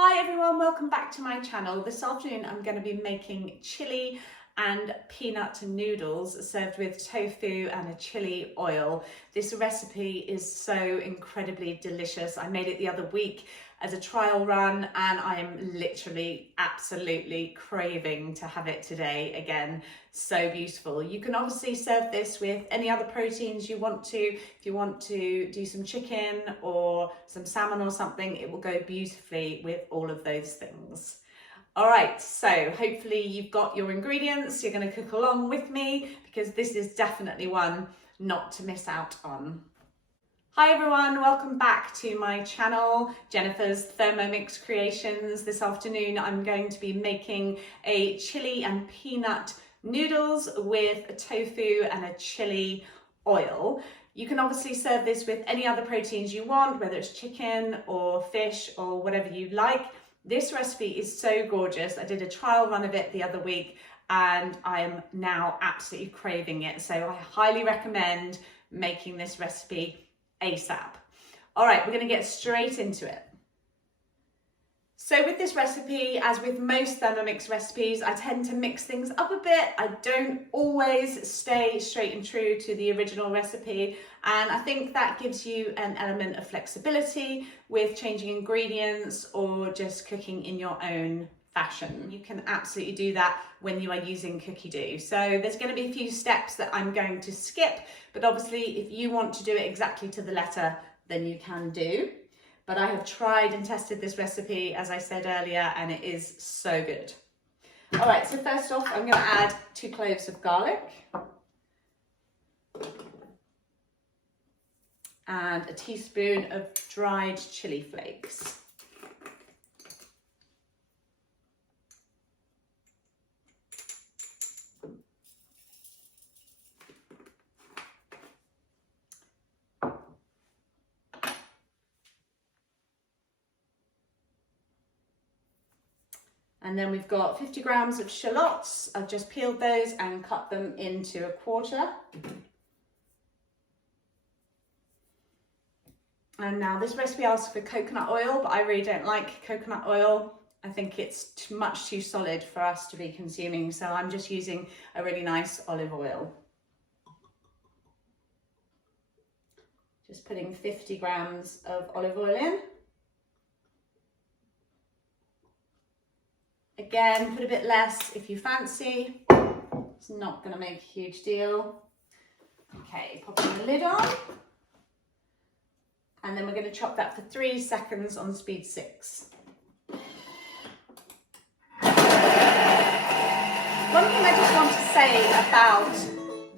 Hi everyone, welcome back to my channel. This afternoon I'm going to be making chili and peanut noodles served with tofu and a chili oil. This recipe is so incredibly delicious. I made it the other week as a trial run and I am literally absolutely craving to have it today again. So beautiful. You can obviously serve this with any other proteins you want to. If you want to do some chicken or some salmon or something, it will go beautifully with all of those things. All right, so hopefully you've got your ingredients. You're going to cook along with me because this is definitely one not to miss out on. Hi everyone, welcome back to my channel, Jennifer's Thermomix Creations. This afternoon I'm going to be making a chili and peanut noodles with a tofu and a chili oil. You can obviously serve this with any other proteins you want, whether it's chicken or fish or whatever you like. This recipe is so gorgeous. I did a trial run of it the other week and I am now absolutely craving it. So I highly recommend making this recipe ASAP. All right, we're going to get straight into it. So with this recipe, as with most Thermomix recipes, I tend to mix things up a bit. I don't always stay straight and true to the original recipe. And I think that gives you an element of flexibility with changing ingredients or just cooking in your own fashion. You can absolutely do that when you are using cookie dough. So there's going to be a few steps that I'm going to skip, but obviously if you want to do it exactly to the letter, then you can do. But I have tried and tested this recipe, as I said earlier, and it is so good. All right, so first off, I'm going to add 2 cloves of garlic and a teaspoon of dried chili flakes. And then we've got 50 grams of shallots. I've just peeled those and cut them into a quarter. And now this recipe asks for coconut oil, but I really don't like coconut oil. I think it's much too solid for us to be consuming. So I'm just using a really nice olive oil. Just putting 50 grams of olive oil in. Again, put a bit less if you fancy. It's not going to make a huge deal. Okay, popping the lid on. And then we're going to chop that for 3 seconds on speed 6. One thing I just want to say about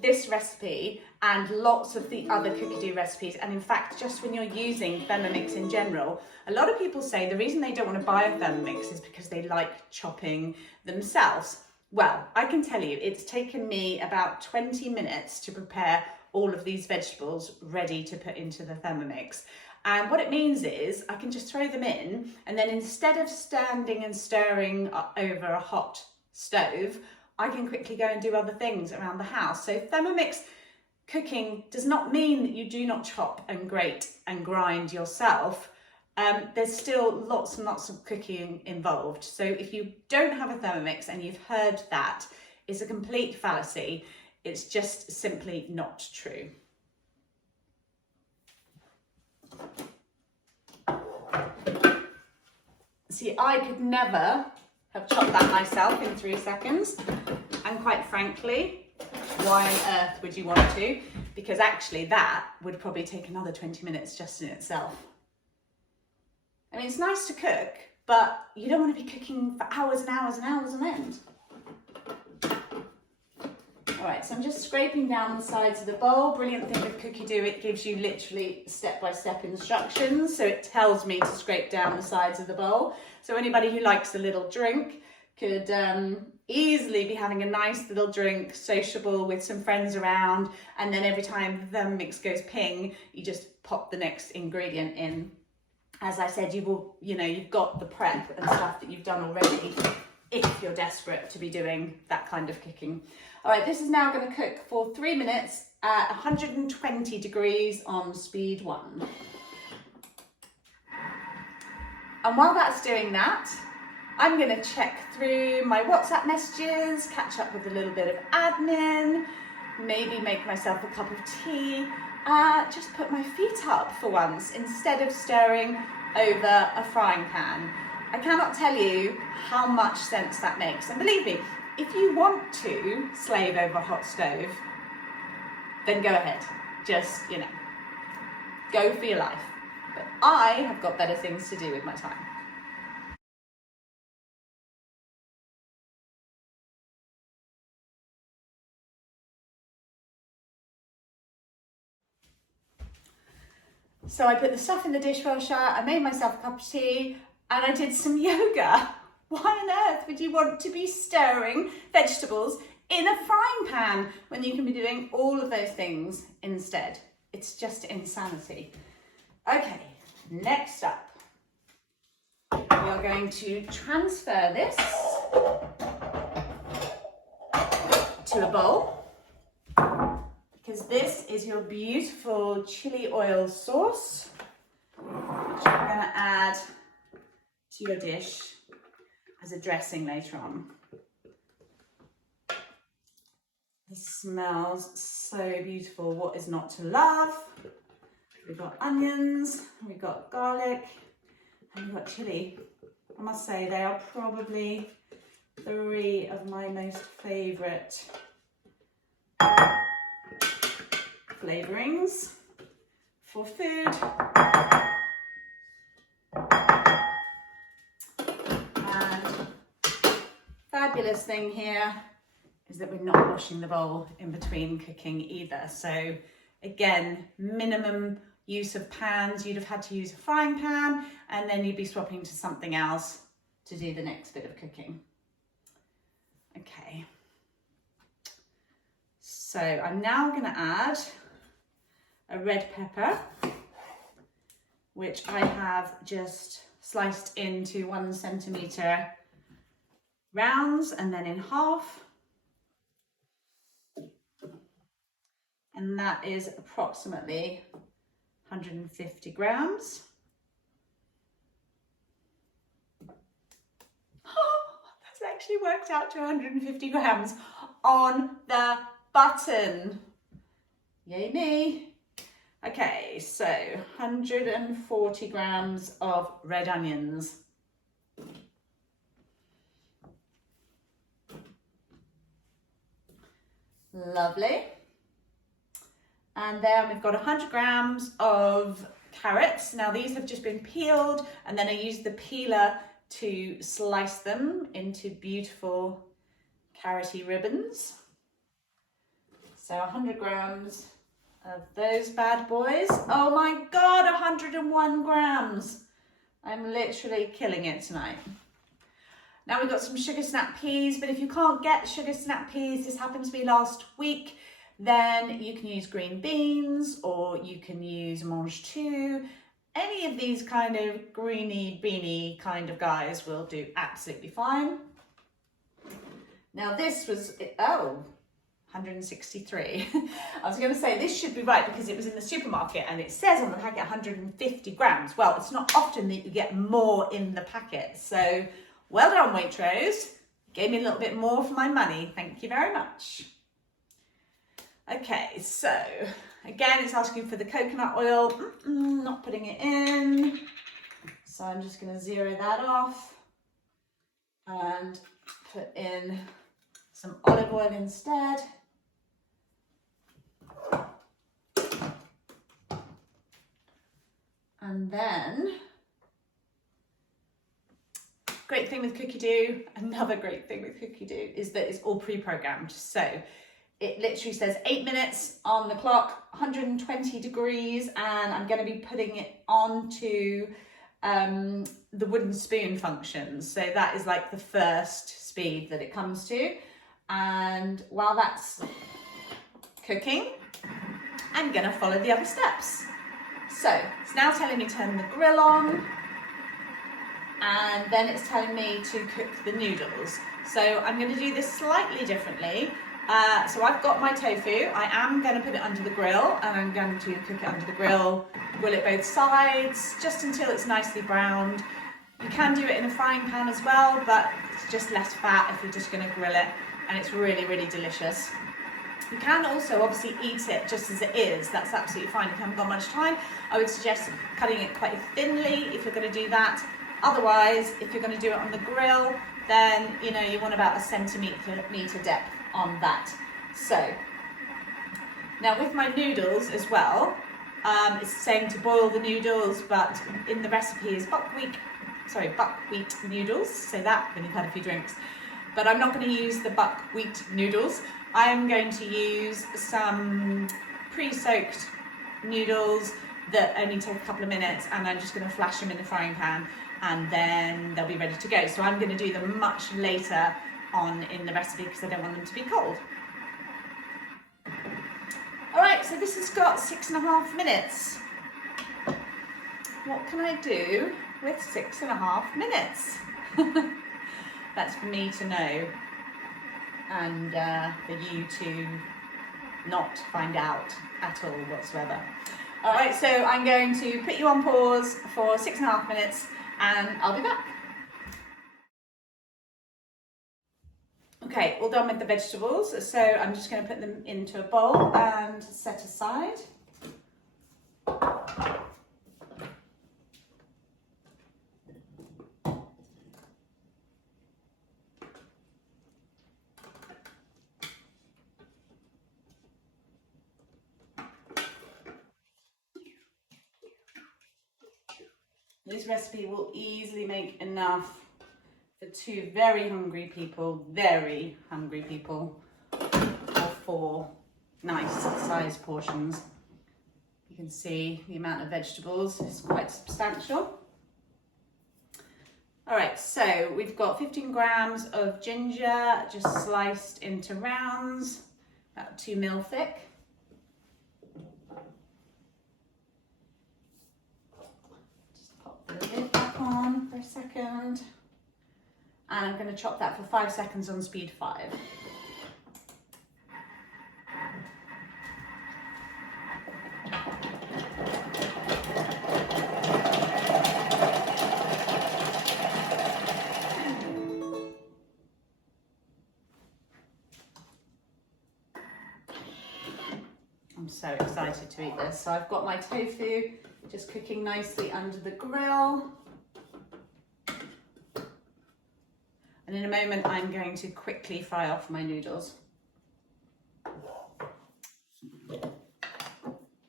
this recipe and lots of the other cookie dough recipes, and in fact just when you're using Thermomix in general, a lot of people say the reason they don't want to buy a Thermomix is because they like chopping themselves. Well, I can tell you it's taken me about 20 minutes to prepare all of these vegetables ready to put into the Thermomix. And what it means is I can just throw them in, and then instead of standing and stirring over a hot stove, I can quickly go and do other things around the house. So Thermomix cooking does not mean that you do not chop and grate and grind yourself. There's still lots and lots of cooking involved. So if you don't have a Thermomix and you've heard that, it's a complete fallacy. It's just simply not true. See, I could never have chopped that myself in 3 seconds. And quite frankly, why on earth would you want to? Because actually that would probably take another 20 minutes just in itself. I mean, it's nice to cook, but you don't want to be cooking for hours and hours and hours on end. All right, so I'm just scraping down the sides of the bowl. Brilliant thing with cookie dough, it gives you literally step-by-step instructions. So it tells me to scrape down the sides of the bowl. So anybody who likes a little drink could easily be having a nice little drink, sociable with some friends around. And then every time the Thermomix goes ping, you just pop the next ingredient in. As I said, you've got the prep and stuff that you've done already if you're desperate to be doing that kind of cooking. All right, this is now going to cook for 3 minutes at 120 degrees on speed 1. And while that's doing that, I'm going to check through my WhatsApp messages, catch up with a little bit of admin, maybe make myself a cup of tea, just put my feet up for once instead of stirring over a frying pan. I cannot tell you how much sense that makes. And believe me, if you want to slave over a hot stove, then go ahead. Just, you know, go for your life. But I have got better things to do with my time. So I put the stuff in the dishwasher, I made myself a cup of tea, and I did some yoga. Why on earth would you want to be stirring vegetables in a frying pan when you can be doing all of those things instead? It's just insanity. Okay, next up, we are going to transfer this to a bowl, because this is your beautiful chili oil sauce, which you're going to add to your dish as a dressing later on. This smells so beautiful. What is not to love? We've got onions, we've got garlic, and we've got chili. I must say they are probably 3 of my most favourite flavourings for food. And fabulous thing here is that we're not washing the bowl in between cooking either. So again, minimum use of pans. You'd have had to use a frying pan and then you'd be swapping to something else to do the next bit of cooking. Okay. So I'm now going to add a red pepper, which I have just sliced into 1 centimetre rounds and then in half. And that is approximately 150 grams. Oh, that's actually worked out to 150 grams on the button. Yay me. Okay, so 140 grams of red onions. Lovely. And then we've got 100 grams of carrots. Now these have just been peeled and then I used the peeler to slice them into beautiful carroty ribbons. So 100 grams of those bad boys. Oh my God, 101 grams. I'm literally killing it tonight. Now we've got some sugar snap peas, but if you can't get sugar snap peas, this happened to me last week, then you can use green beans or you can use mange tout. Any of these kind of greeny beany kind of guys will do absolutely fine. Now this was, 163. I was going to say this should be right because it was in the supermarket and it says on the packet 150 grams. Well, it's not often that you get more in the packet. So well done, Waitrose. Gave me a little bit more for my money. Thank you very much. Okay, so again, it's asking for the coconut oil. Not putting it in. So I'm just going to zero that off and put in some olive oil instead. And then, great thing with cookie dough, another great thing with cookie dough is that it's all pre-programmed. So it literally says 8 minutes on the clock, 120 degrees, and I'm going to be putting it onto the wooden spoon function. So that is like the first speed that it comes to. And while that's cooking, I'm going to follow the other steps. So it's now telling me to turn the grill on, and then it's telling me to cook the noodles. So I'm going to do this slightly differently. So I've got my tofu. I am going to put it under the grill, and I'm going to cook it under the grill, grill it both sides, just until it's nicely browned. You can do it in a frying pan as well, but it's just less fat if you're just going to grill it, and it's really, really delicious. You can also obviously eat it just as it is. That's absolutely fine if you haven't got much time. I would suggest cutting it quite thinly if you're going to do that. Otherwise, if you're going to do it on the grill, then you know you want about a centimetre depth on that. So now with my noodles as well, it's saying to boil the noodles, but in the recipe is buckwheat noodles. Say that when you've had a few drinks. But I'm not going to use the buckwheat noodles. I am going to use some pre-soaked noodles that only take a couple of minutes, and I'm just going to flash them in the frying pan, and then they'll be ready to go. So I'm going to do them much later on in the recipe because I don't want them to be cold. All right, so this has got 6.5 minutes. What can I do with 6.5 minutes? That's for me to know, and for you to not find out at all whatsoever. All right, so I'm going to put you on pause for 6.5 minutes, and I'll be back. Okay, all done with the vegetables, so I'm just going to put them into a bowl and set aside. This recipe will easily make enough for 2 very hungry people, or 4 nice sized portions. You can see the amount of vegetables is quite substantial. All right, so we've got 15 grams of ginger, just sliced into rounds, about 2 mil thick. The lid back on for a second, and I'm going to chop that for 5 seconds on speed 5. I'm so excited to eat this. So I've got my tofu just cooking nicely under the grill. And in a moment, I'm going to quickly fry off my noodles.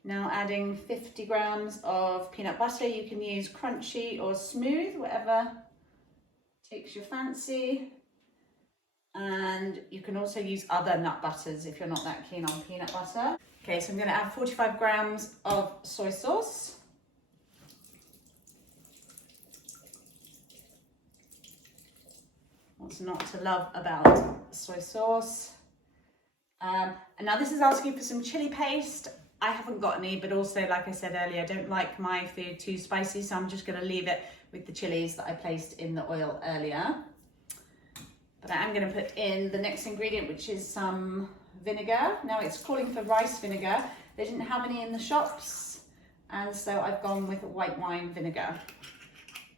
Now adding 50 grams of peanut butter. You can use crunchy or smooth, whatever takes your fancy. And you can also use other nut butters if you're not that keen on peanut butter. Okay, so I'm going to add 45 grams of soy sauce. What's not to love about soy sauce? And now this is asking for some chili paste. I haven't got any, but also, like I said earlier, I don't like my food too spicy, so I'm just going to leave it with the chilies that I placed in the oil earlier. But I am going to put in the next ingredient, which is some vinegar. Now it's calling for rice vinegar. They didn't have any in the shops, and so I've gone with white wine vinegar.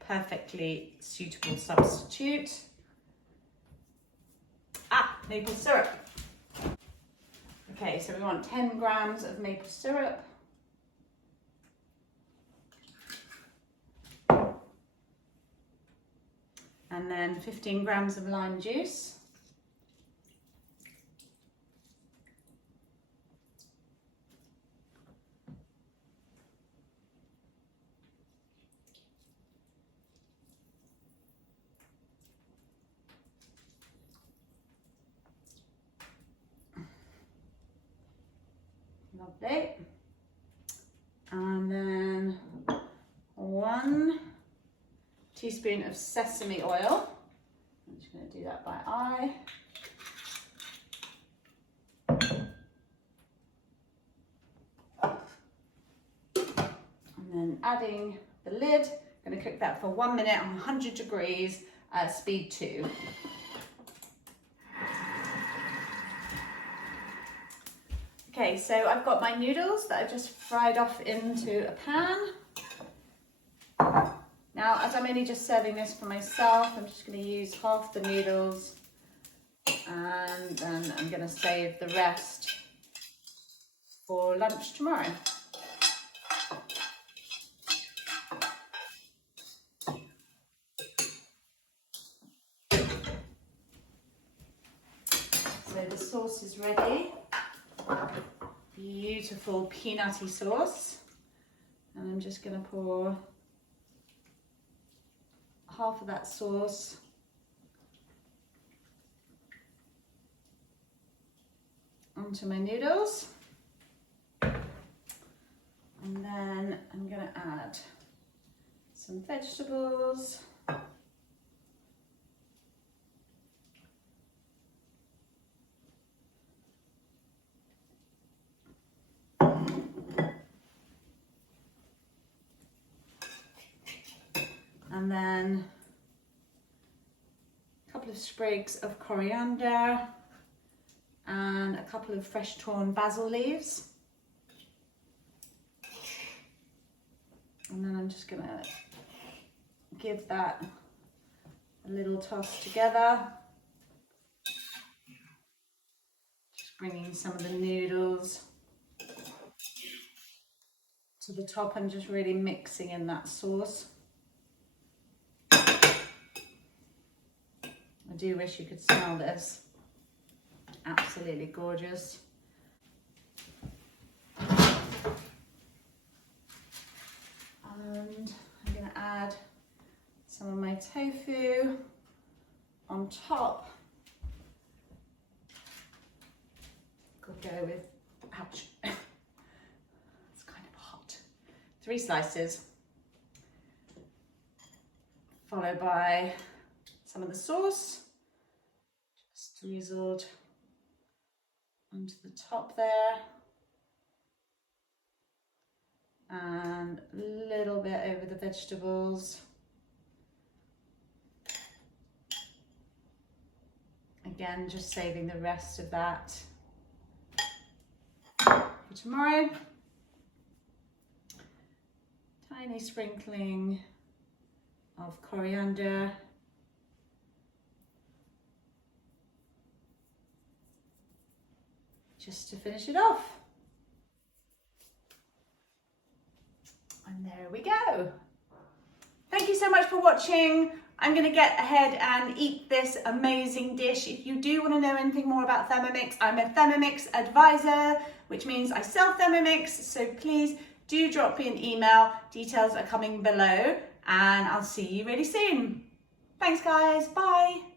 Perfectly suitable substitute. Maple syrup. Okay, so we want 10 grams of maple syrup. And then 15 grams of lime juice. Lovely. And then 1 teaspoon of sesame oil. I'm just going to do that by eye. And then adding the lid. I'm going to cook that for 1 minute on 100 degrees at speed 2. Okay, so I've got my noodles that I've just fried off into a pan. Now Now, as I'm only just serving this for myself, I'm just going to use half the noodles, and then I'm going to save the rest for lunch tomorrow. So the sauce is ready. Beautiful peanutty sauce. And I'm just going to pour half of that sauce onto my noodles. And then I'm going to add some vegetables. And then a couple of sprigs of coriander and a couple of fresh torn basil leaves. And then I'm just gonna give that a little toss together. Just bringing some of the noodles to the top and just really mixing in that sauce. I do wish you could smell this. Absolutely gorgeous. And I'm going to add some of my tofu on top. Could go with, ouch, it's kind of hot. 3 slices, followed by some of the sauce, just drizzled onto the top there, and a little bit over the vegetables. Again, just saving the rest of that for tomorrow. Tiny sprinkling of coriander. Just to finish it off. And there we go. Thank you so much for watching. I'm going to get ahead and eat this amazing dish. If you do want to know anything more about Thermomix, I'm a Thermomix advisor, which means I sell Thermomix. So please do drop me an email. Details are coming below, and I'll see you really soon. Thanks guys, bye.